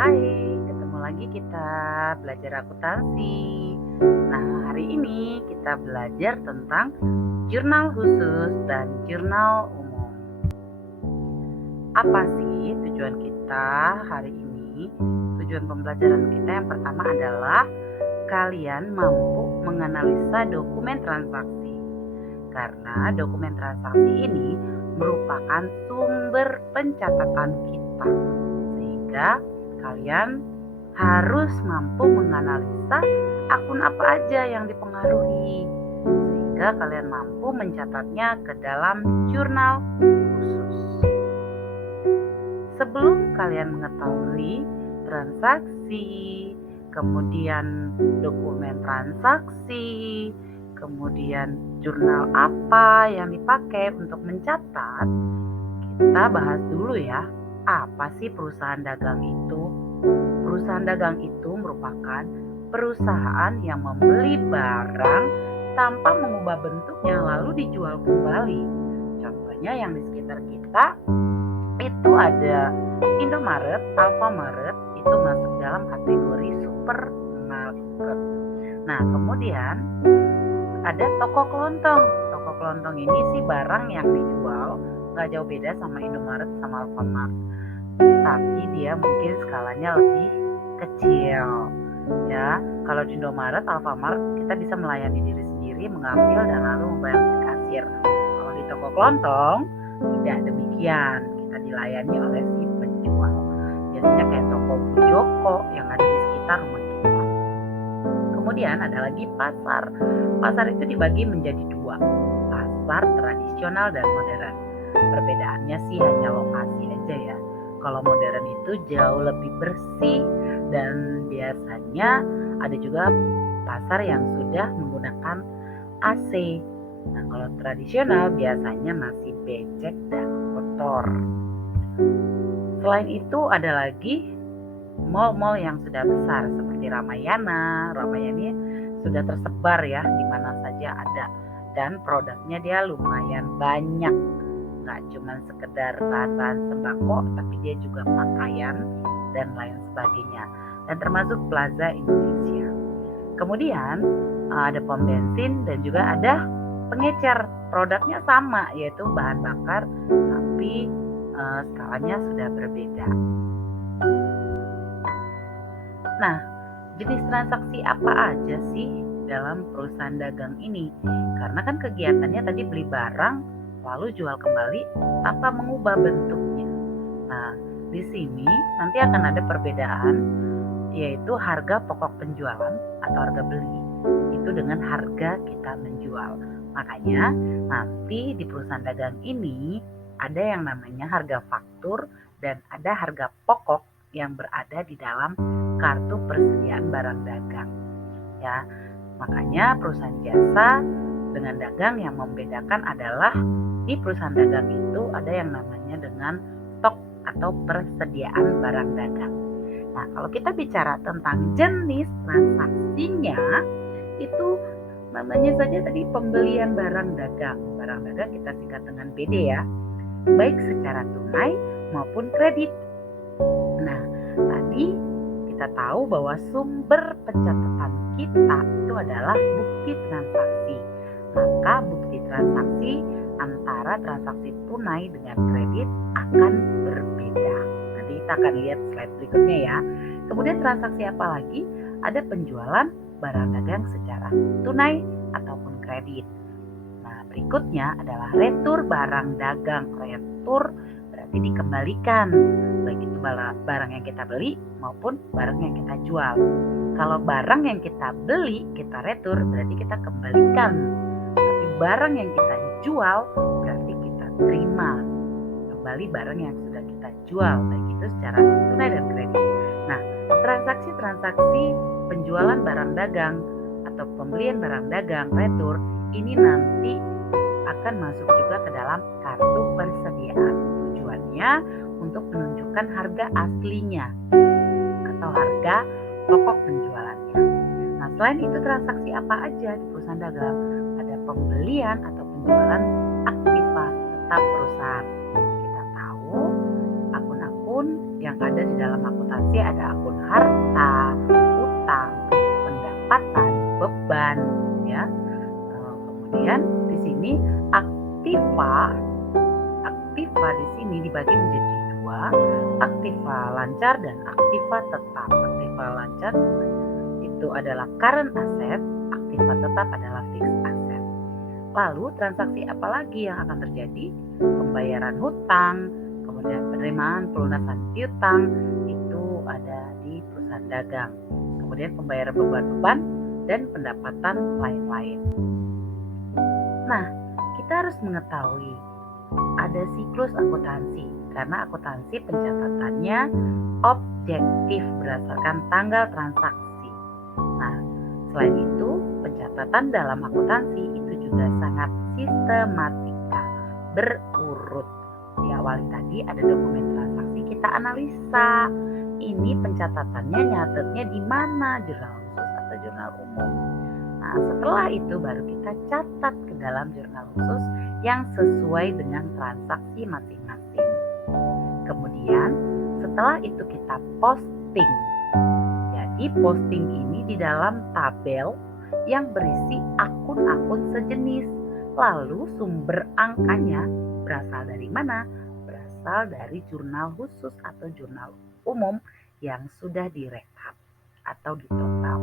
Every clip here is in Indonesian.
Hai, ketemu lagi kita belajar akuntansi. Nah, hari ini kita belajar tentang jurnal khusus dan jurnal umum. Apa sih tujuan kita hari ini? Tujuan pembelajaran kita yang pertama adalah kalian mampu menganalisa dokumen transaksi. Karena dokumen transaksi ini merupakan sumber pencatatan kita. Sehingga kalian harus mampu menganalisa akun apa aja yang dipengaruhi sehingga kalian mampu mencatatnya ke dalam jurnal khusus. Sebelum kalian mengetahui transaksi, kemudian dokumen transaksi, kemudian jurnal apa yang dipakai untuk mencatat, kita bahas dulu ya, apa sih perusahaan dagang itu? Perusahaan dagang itu merupakan perusahaan yang membeli barang tanpa mengubah bentuknya lalu dijual kembali. Contohnya yang di sekitar kita itu ada Indomaret, Alfamaret, itu masuk dalam kategori supermarket. Nah, kemudian ada toko kelontong. Toko kelontong ini sih barang yang dijual nggak jauh beda sama Indomaret sama Alfamart, tapi dia mungkin skalanya lebih kecil ya. Kalau di Indomaret, Alfamart kita bisa melayani diri sendiri, mengambil dan lalu membayar di kasir. Kalau di toko kelontong tidak demikian, kita dilayani oleh si penjual. Biasanya kayak toko Joko yang ada di sekitar rumah kita. Kemudian ada lagi pasar. Pasar itu dibagi menjadi dua, pasar tradisional dan modern. Perbedaannya sih hanya lokasi aja ya. Kalau modern itu jauh lebih bersih dan biasanya ada juga pasar yang sudah menggunakan AC. Nah, kalau tradisional biasanya masih becek dan kotor. Selain itu ada lagi mal-mal yang sudah besar seperti Ramayana. Ramayana sudah tersebar ya di mana saja ada dan produknya dia lumayan banyak. Nggak cuma sekedar bahan-bahan sembako, tapi dia juga pakaian dan lain sebagainya. Dan termasuk Plaza Indonesia. Kemudian ada pom bensin dan juga ada pengecer. Produknya sama, yaitu bahan bakar, tapi skalanya sudah berbeda. Nah, jenis transaksi apa aja sih dalam perusahaan dagang ini? Karena kan kegiatannya tadi beli barang lalu jual kembali tanpa mengubah bentuknya. Nah, di sini nanti akan ada perbedaan, yaitu harga pokok penjualan atau harga beli itu dengan harga kita menjual. Makanya nanti di perusahaan dagang ini ada yang namanya harga faktur dan ada harga pokok yang berada di dalam kartu persediaan barang dagang. Ya, makanya perusahaan jasa dengan dagang yang membedakan adalah di perusahaan dagang itu ada yang namanya dengan stok atau persediaan barang dagang. Nah, kalau kita bicara tentang jenis transaksinya, itu namanya saja tadi pembelian barang dagang. Barang dagang kita singkat dengan BD ya, baik secara tunai maupun kredit. Nah, tadi kita tahu bahwa sumber pencatatan kita itu adalah bukti transaksi. Maka bukti transaksi antara transaksi tunai dengan kredit akan berbeda. Nanti kita akan lihat slide berikutnya ya. Kemudian transaksi apa lagi? Ada penjualan barang dagang secara tunai ataupun kredit. Nah, berikutnya adalah retur barang dagang. Retur berarti dikembalikan, baik itu barang yang kita beli maupun barang yang kita jual. Kalau barang yang kita beli kita retur berarti kita kembalikan, tapi barang yang kita jual berarti kita terima kembali barang yang sudah kita jual, baik itu secara tunai dan kredit. Nah, transaksi penjualan barang dagang atau pembelian barang dagang retur ini nanti akan masuk juga ke dalam kartu persediaan. Tujuannya untuk menunjukkan harga aslinya atau harga pokok penjualannya. Nah, selain itu transaksi apa aja di perusahaan dagang? Ada pembelian atau penjualan aktiva tetap perusahaan. Kita tahu akun-akun yang ada di dalam akuntansi ada aktiva di sini dibagi menjadi dua, aktiva lancar dan aktiva tetap. Aktiva lancar itu adalah current asset, aktiva tetap adalah fixed asset. Lalu transaksi apa lagi yang akan terjadi? Pembayaran hutang, kemudian penerimaan pelunasan piutang itu ada di perusahaan dagang. Kemudian pembayaran beban-beban dan pendapatan lain-lain. Nah, kita harus mengetahui ada siklus akuntansi karena akuntansi pencatatannya objektif berdasarkan tanggal transaksi. Nah, selain itu pencatatan dalam akuntansi itu juga sangat sistematika, berurut. Diawali tadi ada dokumen transaksi, kita analisa. Ini pencatatannya nyatetnya di mana, jurnal khusus atau jurnal umum. Nah, setelah itu baru kita catat ke dalam jurnal khusus yang sesuai dengan transaksi masing-masing. Kemudian setelah itu kita posting. Jadi posting ini di dalam tabel yang berisi akun-akun sejenis. Lalu sumber angkanya berasal dari mana? Berasal dari jurnal khusus atau jurnal umum yang sudah direkap atau ditotal.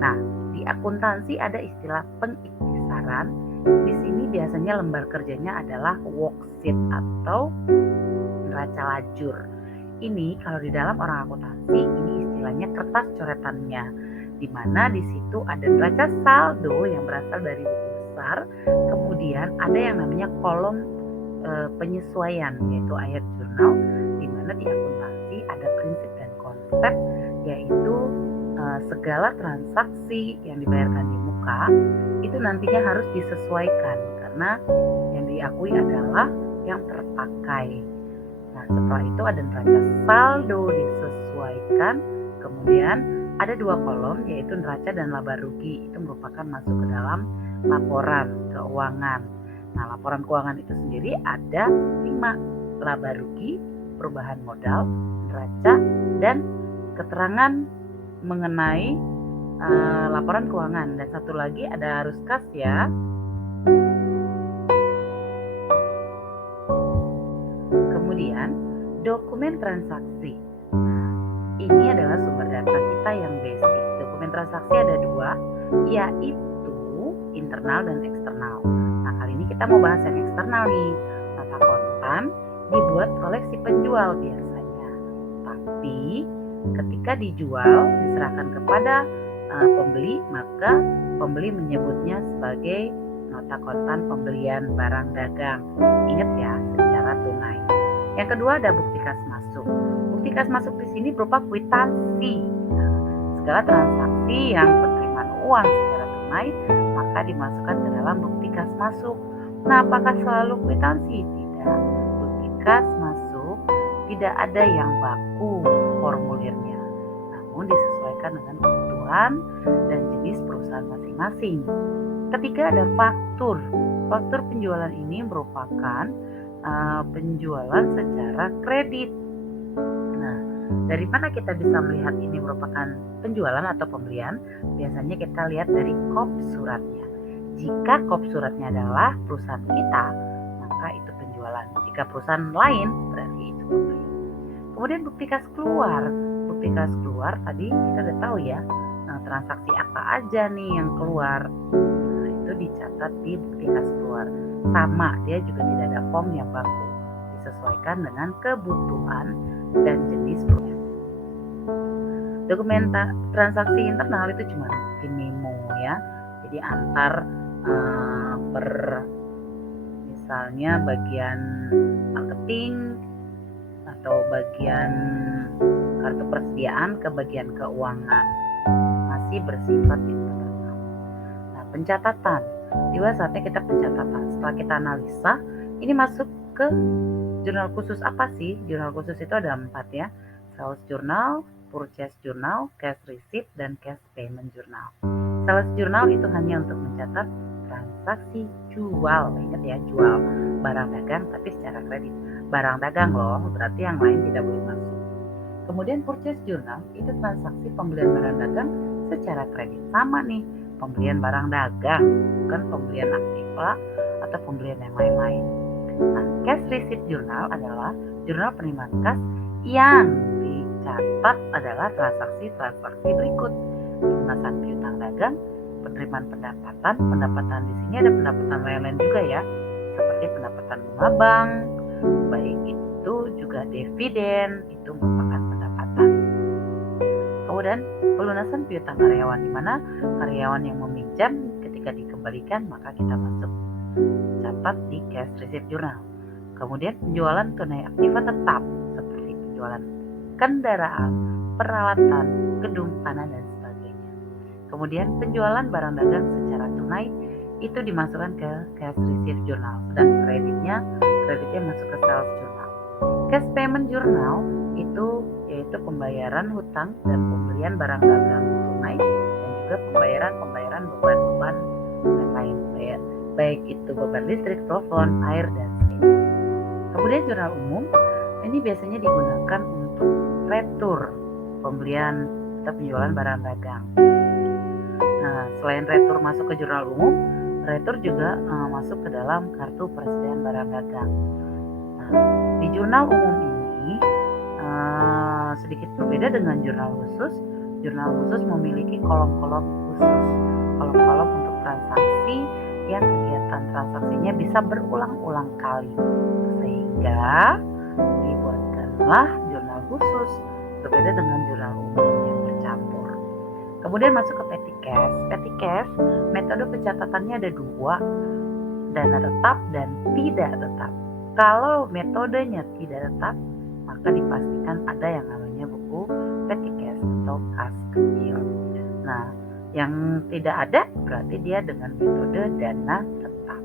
Nah, di akuntansi ada istilah pengiktisaran. Di sini biasanya lembar kerjanya adalah worksheet atau neraca lajur. Ini kalau di dalam orang akuntansi ini istilahnya kertas coretannya, di mana di situ ada neraca saldo yang berasal dari buku besar. Kemudian ada yang namanya kolom penyesuaian, yaitu ayat jurnal, di mana di akuntansi ada prinsip dan konsep, yaitu segala transaksi yang dibayarkan di muka itu nantinya harus disesuaikan karena yang diakui adalah yang terpakai. Nah, setelah itu ada neraca saldo disesuaikan, kemudian ada dua kolom yaitu neraca dan laba rugi, itu merupakan masuk ke dalam laporan keuangan. Nah, laporan keuangan itu sendiri ada 5, laba rugi, perubahan modal, neraca, dan keterangan mengenai laporan keuangan. Dan satu lagi ada arus kas ya. Kemudian dokumen transaksi. Ini adalah sumber data kita yang basic. Dokumen transaksi ada 2, yaitu internal dan eksternal. Nah, kali ini kita mau bahas yang eksternal nih. Nota kontan dibuat oleh si penjual biasanya, tapi ketika dijual diserahkan kepada pembeli, maka pembeli menyebutnya sebagai nota kontan pembelian barang dagang. Ingat ya, secara tunai. Yang kedua ada bukti kas masuk. Bukti kas masuk di sini berupa kwitansi. Segala transaksi yang penerimaan uang secara tunai maka dimasukkan ke dalam bukti kas masuk. Nah, apakah selalu kwitansi? Tidak. Bukti kas masuk tidak ada yang baku formulirnya, namun disesuaikan dengan kebutuhan dan jenis perusahaan masing-masing. Ketiga ada faktur. Faktur penjualan ini merupakan penjualan secara kredit. Nah, dari mana kita bisa melihat ini merupakan penjualan atau pembelian? Biasanya kita lihat dari kop suratnya. Jika kop suratnya adalah perusahaan kita, maka itu penjualan. Jika perusahaan lain, berarti itu pembelian. Kemudian bukti kas keluar. Bukti kas keluar tadi kita udah tahu ya, transaksi apa aja nih yang keluar. Nah, itu dicatat di bukti kas keluar. Sama, dia juga tidak ada form yang baku. Disesuaikan dengan kebutuhan dan jenis perusahaan. Dokumen transaksi internal itu cuma di memo ya. Jadi antar misalnya bagian marketing atau bagian kartu persediaan ke bagian keuangan, masih bersifat internal. Nah, pencatatan, juga saatnya kita pencatatan. Setelah kita analisa, ini masuk ke jurnal khusus apa sih? Jurnal khusus itu ada 4 ya, sales journal, purchase journal, cash receipt, dan cash payment journal. Sales journal itu hanya untuk mencatat transaksi jual, ingat ya, jual barang dagang tapi secara kredit. Barang dagang loh, berarti yang lain tidak boleh masuk. Kemudian purchase journal itu transaksi pembelian barang dagang secara kredit. Sama nih, pembelian barang dagang, bukan pembelian aktiva atau pembelian yang lain-lain. Nah, cash receipt journal adalah jurnal penerimaan kas yang dicatat adalah transaksi-transaksi berikut: pelunasan piutang dagang, penerimaan pendapatan. Pendapatan di sini ada pendapatan lain-lain juga ya, seperti pendapatan bunga bank, baik itu juga dividen, itu merupakan pendapatan. Kemudian pelunasan piutang karyawan, di mana karyawan yang meminjam ketika dikembalikan maka kita masuk catat di cash receipt journal. Kemudian penjualan tunai aktiva tetap seperti penjualan kendaraan, peralatan, gedung tanah dan sebagainya. Kemudian penjualan barang dagang secara tunai itu dimasukkan ke cash receipt journal, sedang kreditnya masuk ke sales journal. Cash payment journal itu yaitu pembayaran hutang dan pembelian barang dagang tunai dan juga pembayaran beban-beban lain, baik itu beban listrik, telepon, air dan sebagainya. Kemudian jurnal umum ini biasanya digunakan untuk retur pembelian atau penjualan barang dagang. Nah, selain retur masuk ke jurnal umum, retur juga masuk ke dalam kartu persediaan barang dagang. Nah, di jurnal umum ini sedikit berbeda dengan jurnal khusus. Jurnal khusus memiliki kolom-kolom khusus, kolom-kolom untuk transaksi yang kegiatan transaksinya bisa berulang-ulang kali, sehingga dibuatkanlah jurnal khusus berbeda dengan jurnal umum yang bercampur. Kemudian masuk ke petty cash. Petty cash metode pencatatannya ada dua, dana tetap dan tidak tetap. Kalau metodenya tidak tetap, maka dipastikan ada yang namanya buku petty cash atau kas kecil. Nah, yang tidak ada berarti dia dengan metode dana tetap.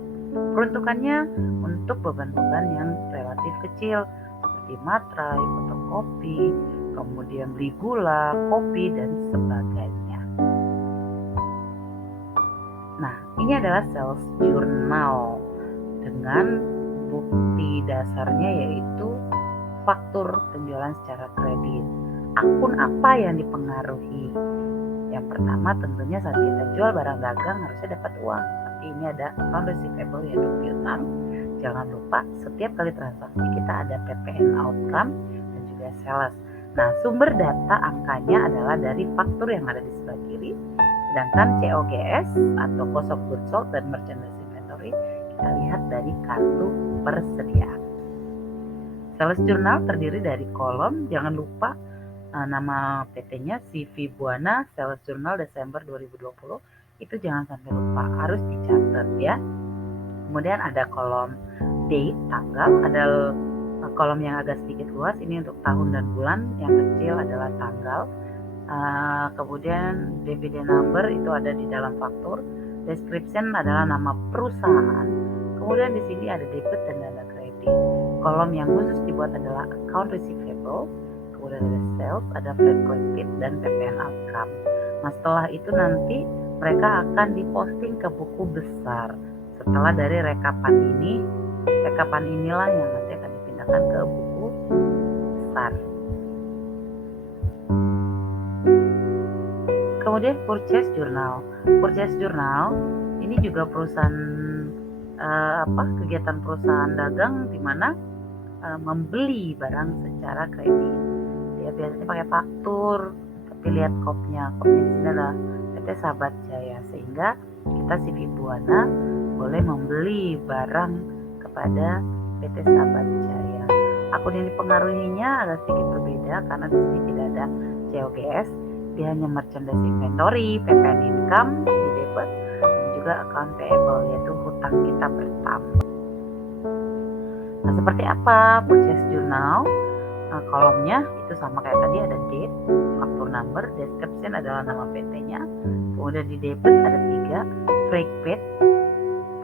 Peruntukannya untuk beban-beban yang relatif kecil seperti materai, fotokopi, kemudian beli gula, kopi dan sebagainya. Nah, ini adalah sales journal dengan bukti dasarnya yaitu faktur penjualan secara kredit. Akun apa yang dipengaruhi? Yang pertama tentunya saat kita jual barang dagang harusnya dapat uang. Seperti ini ada account receivable yaitu piutang. Jangan lupa setiap kali transaksi kita ada PPN outcome dan juga sales. Nah, sumber data angkanya adalah dari faktur yang ada di sebelah kiri. Sedangkan COGS atau cost of goods sold dan merchandise inventory kita lihat dari kartu persediaan. Sales journal terdiri dari kolom, jangan lupa nama PT-nya CV Buana Sales Journal Desember 2020, itu jangan sampai lupa, harus dicatat ya. Kemudian ada kolom date, tanggal, ada kolom yang agak sedikit luas, ini untuk tahun dan bulan, yang kecil adalah tanggal. Kemudian dividend number itu ada di dalam faktur. Description adalah nama perusahaan. Kemudian di sini ada debit dan dana kredit. Kolom yang khusus dibuat adalah account receivable. Kemudian ada sales, ada flat collected dan PPN outcome. Nah, setelah itu nanti mereka akan diposting ke buku besar. Setelah dari rekapan inilah yang nanti akan dipindahkan ke buku besar. Kemudian purchase journal. Purchase journal ini juga perusahaan kegiatan perusahaan dagang di mana membeli barang secara kredit. Dia biasanya pakai faktur, tapi lihat kopnya di sini adalah PT Sahabat Jaya, sehingga kita CV Buana boleh membeli barang kepada PT Sahabat Jaya. Akun yang dipengaruhinya agak sedikit berbeda karena di sini tidak ada COGS, dia hanya merchandise inventory, PPN income di debit dan juga account payable yaitu hutang kita bertambah. Nah, seperti apa purchase journal? Kolomnya itu sama kayak tadi, ada date, faktur number, description adalah nama PT-nya, kemudian di debit ada 3, freight paid,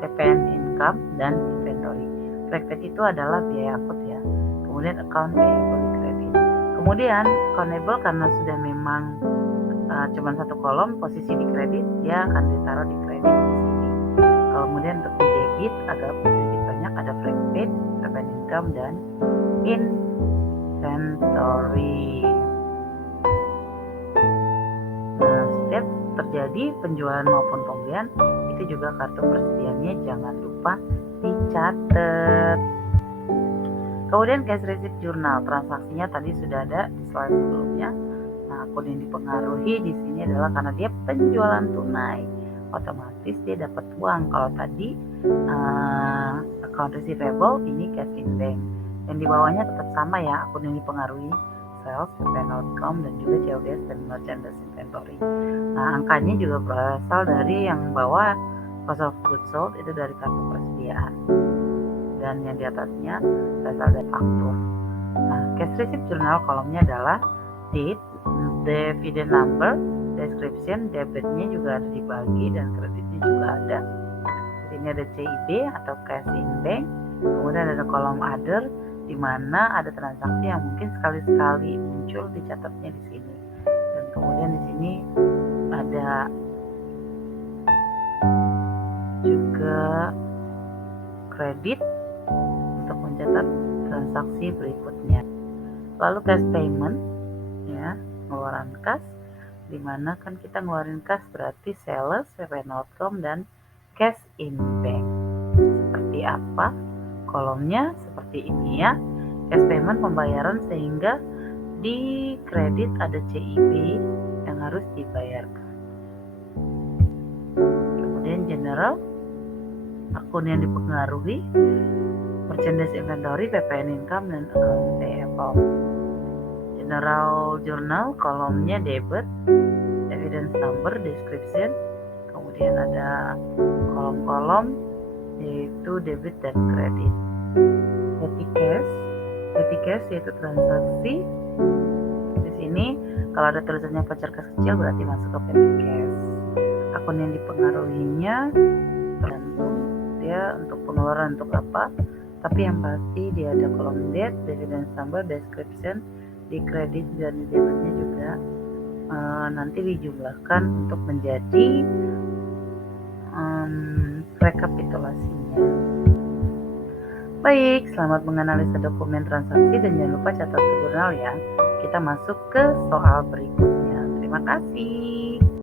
PPN income dan inventory. Freight paid itu adalah biaya angkut ya. Kemudian account payable credit. Kemudian account payable karena sudah memang cuma satu kolom, posisi di kredit dia akan ditaruh di kredit di sini. Kemudian untuk di debit agak posisi banyak, ada freight paid, PPN income dan inventory. Nah, setiap terjadi penjualan maupun pembelian itu juga kartu persediaannya jangan lupa dicatat. Kemudian cash receipt journal, transaksinya tadi sudah ada di slide sebelumnya. Nah, akun yang dipengaruhi di sini adalah karena dia penjualan tunai, otomatis dia dapat uang. Kalau tadi account receivable, ini cash in bank. Dan di bawahnya tetap sama ya, akun yang dipengaruhi sales, ppn outcome, dan juga COGS dan merchandise inventory. Nah, angkanya juga berasal dari yang bawah cost of goods sold, itu dari kartu persediaan. Dan yang di atasnya berasal dari faktur. Nah, cash receipt journal kolomnya adalah date, dividend number, description, debitnya juga ada dibagi dan kreditnya juga ada. Di sini ada CIB atau cash in bank, kemudian ada kolom other di mana ada transaksi yang mungkin sekali-sekali muncul dicatatnya di sini. Dan kemudian di sini ada juga kredit untuk mencatat transaksi berikutnya. Lalu cash payment, ya, pengeluaran kas, dimana kan kita ngeluarin kas berarti sales, ppn outcome, dan cash in bank. Seperti apa? Kolomnya seperti ini ya. Cash payment pembayaran sehingga di kredit ada CIB yang harus dibayarkan. Kemudian general, akun yang dipengaruhi merchandise inventory, ppn income, dan account payable. General journal kolomnya debit, evidence number, description, kemudian ada kolom-kolom yaitu debit dan kredit. Petty cash yaitu transaksi. Di sini kalau ada tulisannya voucher cash kecil berarti masuk ke petty cash. Akun yang dipengaruhinya tergantung dia untuk pengeluaran untuk apa, tapi yang pasti dia ada kolom date, dividend number, description, di kredit dan di debitnya juga nanti dijumlahkan untuk menjadi rekapitulasinya. Baik, selamat menganalisa dokumen transaksi dan jangan lupa catat ke jurnal ya. Kita masuk ke soal berikutnya. Terima kasih.